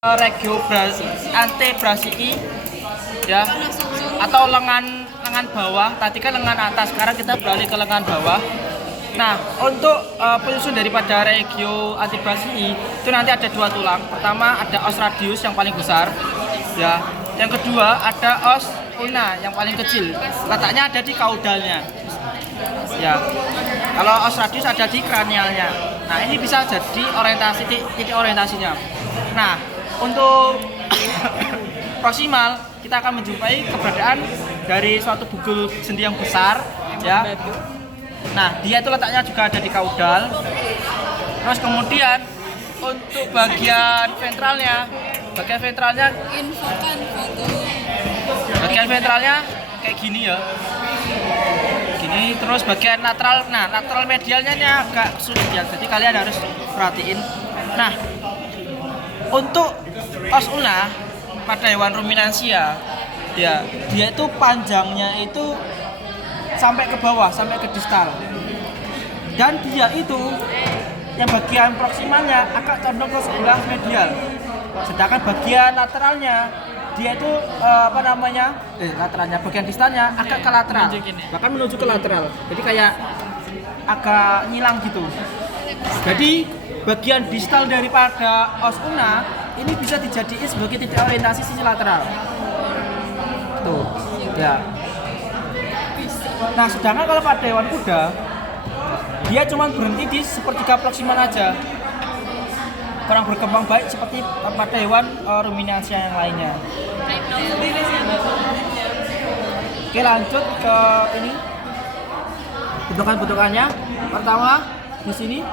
Antebrasii ya, atau lengan bawah. Tadi kan lengan atas, sekarang kita beralih ke lengan bawah. Nah, untuk penyusun daripada regio antebrasii itu nanti ada dua tulang. Pertama ada os radius yang paling besar ya. Yang kedua ada os ulna yang paling kecil. Letaknya ada di kaudalnya. Ya. Kalau os radius ada di kranialnya. Nah, ini bisa jadi orientasi titik orientasinya. Nah, untuk proksimal kita akan menjumpai keberadaan dari suatu bugul sendi yang besar ya. Nah, dia itu letaknya juga ada di kaudal. Terus kemudian untuk bagian ventralnya kayak gini ya. Gini, terus bagian lateral. Nah, lateral medialnya ini agak sulit ya. Jadi kalian harus perhatiin. Nah, untuk os ulna pada hewan ruminansia dia itu panjangnya itu sampai ke bawah, sampai ke distal, dan dia itu yang bagian proksimalnya agak condong ke sebelah medial, sedangkan bagian lateralnya dia itu lateralnya, bagian distalnya agak ke lateral, bahkan menuju ke lateral, jadi kayak agak ngilang gitu. Jadi bagian distal daripada os ulna ini bisa dijadikan sebagai titik orientasi sisi lateral. Tuh, ya. Nah, sedangkan kalau pada hewan kuda, dia cuma berhenti di sepertiga proksimal aja. Kurang berkembang baik seperti pada hewan ruminansia yang lainnya. Oke, lanjut ke ini. Bentukan-bentukannya. Pertama, di sini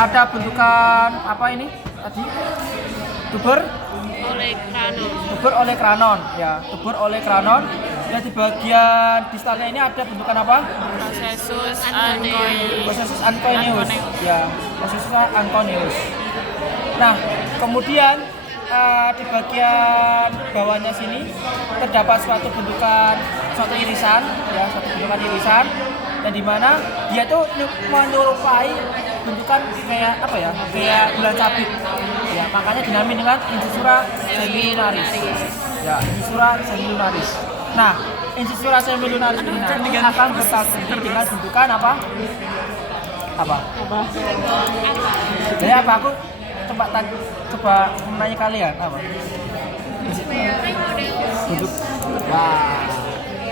ada bentukan apa ini tadi? Tuber olekranon ya, tuber olekranon. Dan di bagian distalnya ini ada bentukan apa? Processus anconeus ya, processus anconeus. Nah, kemudian di bagian bawahnya sini terdapat suatu bentukan, suatu irisan ya, suatu bentukan irisan, dan di mana dia tuh menyerupai bentukan kayak apa ya, kayak bulan sabit ya, makanya dinamakan dengan incisura semilunaris ya, incisura semilunaris. Nah, incisura semilunaris ini nanti akan bertaksir dengan bentukan apa? Jadi apa, aku coba menanya kalian apa? Bentuk, wah,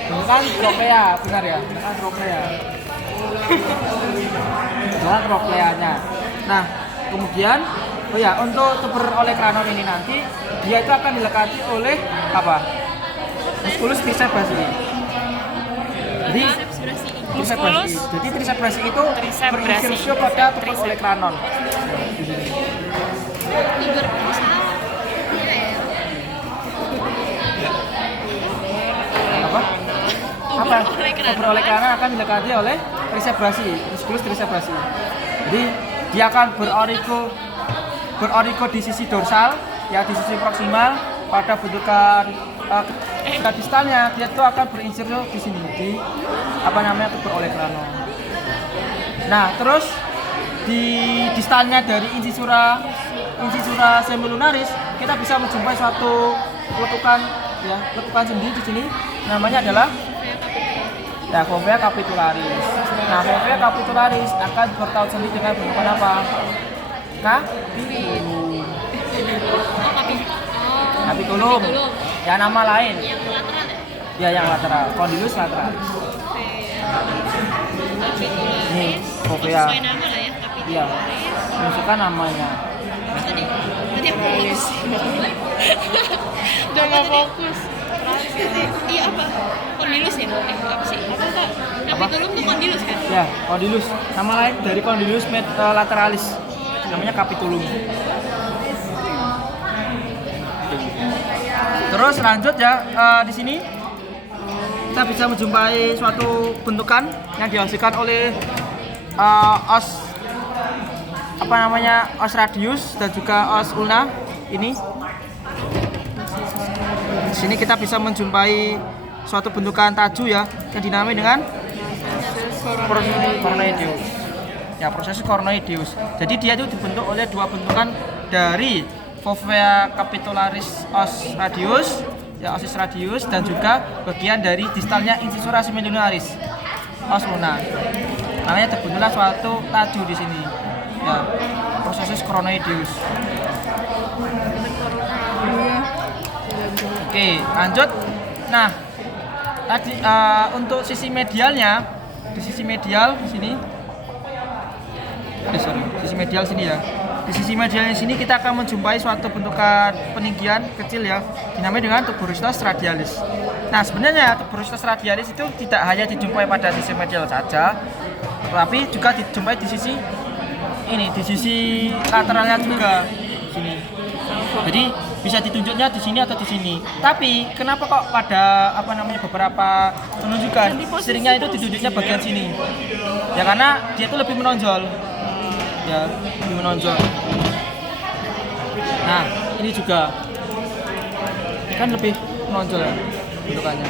bentukan trokea, benar ya? Bentukan trokea. Dengan trokleanya. Nah, kemudian untuk tuber olekranon ini nanti dia itu akan dilekati oleh apa? Musculus triceps brachii. Jadi triceps brachii itu berinsersi pada tuber olekranon. Tuber olekranon akan dilekati oleh triceps brachii, musculus triceps brachii. Jadi dia akan berorigo di sisi dorsal ya, di sisi proksimal. Pada bentukan distalnya dia itu akan berinsersi di sini di tuber olekranon. Nah, terus di distalnya dari incisura semilunaris kita bisa menjumpai suatu letukan sendi di sini, namanya adalah ya, fovea capitularis. Nah, fovea capitularis akan bertaut sendi dengan bentukan apa? Capitulum. Ya, nama lain. Ya, yang lateral. Condylus lateralis. Ini fovea. Sesuai nama lah ya, Iya. Menunjukkan namanya. Tadi aku fokus. Udah nggak fokus. Iya apa? Condylus ya? Apa sih? Capitulum tuh condylus kan? Ya, condylus. Nama lain dari condylus lateralis. Namanya capitulum. Terus lanjut ya, di sini kita bisa menjumpai suatu bentukan yang dihasilkan oleh os radius dan juga os ulna ini. Di sini kita bisa menjumpai suatu bentukan taju ya, yang dinamai dengan cornoideus. Ya, proses cornoideus. Jadi dia itu dibentuk oleh dua bentukan dari fovea capitularis os radius, ya osis radius, dan juga bagian dari distalnya incisura semilunaris os ulna. Makanya terbentuklah suatu taju di sini. Ya, processus choronoideus. Oke, lanjut. Nah, tadi untuk sisi medialnya, di sisi medial di sini. Sisi medial sini ya. Di sisi medialnya sini kita akan menjumpai suatu bentukan peninggian kecil ya, dinamai dengan tuberositas radialis. Nah, sebenarnya tuberositas radialis itu tidak hanya dijumpai pada sisi medial saja, tetapi juga dijumpai di sisi ini, di sisi lateralnya juga sini. Jadi bisa ditunjuknya di sini atau di sini. Tapi kenapa kok pada beberapa penunjukan seringnya itu ditunjuknya bagian sini? Ya karena dia itu lebih menonjol. Ya, lebih menonjol. Nah, ini juga kan lebih menonjol ya bentukannya.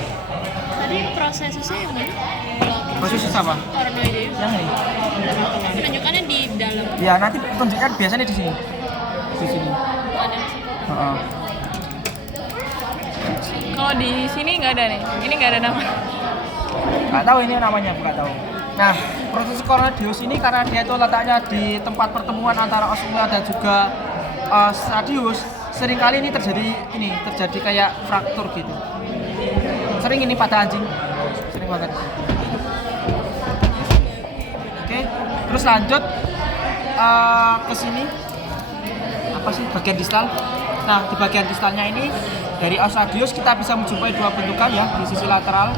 Tadi prosesnya yang mana? Proses apa? Choronoideus. Yang ini. Penunjukannya di dalam. Ya, nanti tunjukkan biasanya di sini. Di sini. Ada di situ. Heeh. Kalau di sini nggak ada nih, ini nggak ada nama. Nggak tahu ini namanya, nggak tahu. Nah, proses choronoideus ini karena dia itu letaknya di tempat pertemuan antara os ulna dan juga os radius, seringkali ini terjadi kayak fraktur gitu. Sering ini pada anjing, sering banget. Oke, terus lanjut ke sini. Apa sih bagian distal? Nah, di bagian distalnya ini dari os radius kita bisa menjumpai dua bentukan ya, di sisi lateral,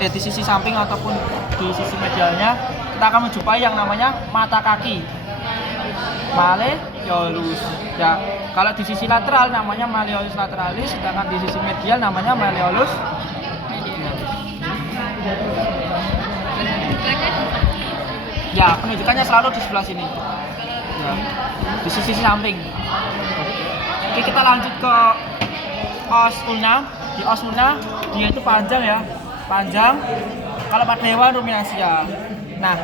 di sisi samping ataupun di sisi medialnya. Kita akan menjumpai yang namanya mata kaki, malleolus. Ya, kalau di sisi lateral namanya malleolus lateralis, sedangkan di sisi medial namanya malleolus. Ya, penunjukannya selalu di sebelah sini. Ya, di sisi samping. Oke, kita lanjut ke os ulna. Di os ulna dia itu panjang ya, panjang. Kalau pada hewan ruminansia. Nah,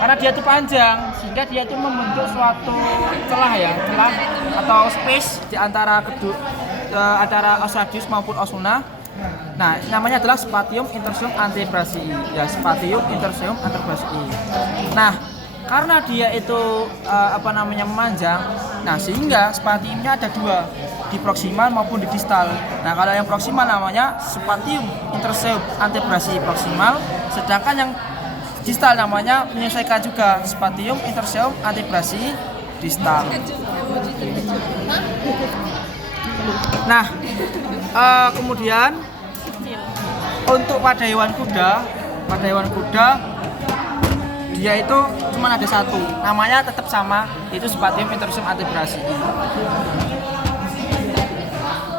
karena dia itu panjang, sehingga dia itu membentuk suatu celah atau space di antara antara os radius maupun os ulna. Nah, namanya adalah spatium interseum antebrasii. Ya, spatium interseum antebrasii. Nah, karena dia itu memanjang, nah sehingga spatiumnya ada dua, di proksimal maupun di distal. Nah, kalau yang proksimal namanya spatium interseum antebrasii proksimal, sedangkan yang distal namanya menyesuaikan juga, spatium interseum antebrasii distal. Nah, kemudian untuk pada hewan kuda dia itu cuma ada satu, namanya tetap sama, itu spatium interseum antebrasii.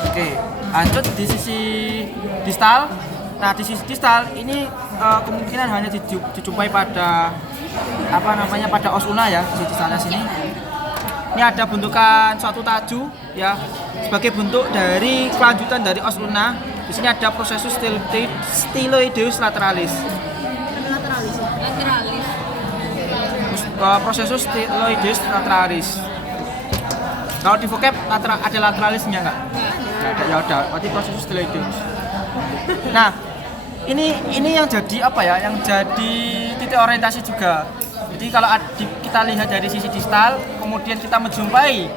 Oke, lanjut di sisi distal. Nah, di sisi distal ini kemungkinan hanya dijumpai pada pada os ulna ya, di sisi distalnya sini. Ini ada bentukan suatu taju ya, sebagai bentuk dari kelanjutan dari os ulna. Di sini ada processus styloideus lateralis. Processus styloideus lateralis. Kalau di vocab ada lateralisnya nggak? Nggak ada, ya udah. Berarti processus styloideus. Nah, ini yang jadi yang jadi titik orientasi juga. Jadi kalau kita lihat dari sisi distal, kemudian kita menjumpai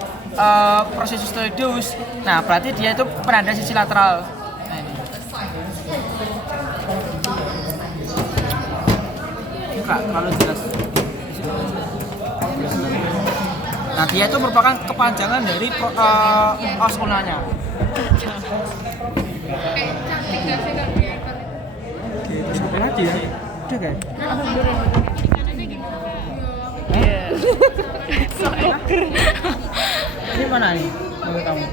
processus styloideus, nah berarti dia itu penanda sisi lateral. Nah, ini. Buka, terlalu jelas. Nah, dia itu merupakan kepanjangan dari os ulnanya. Oke, terus apa lagi ya? Udah kan? Ini mana nih menurut kamu?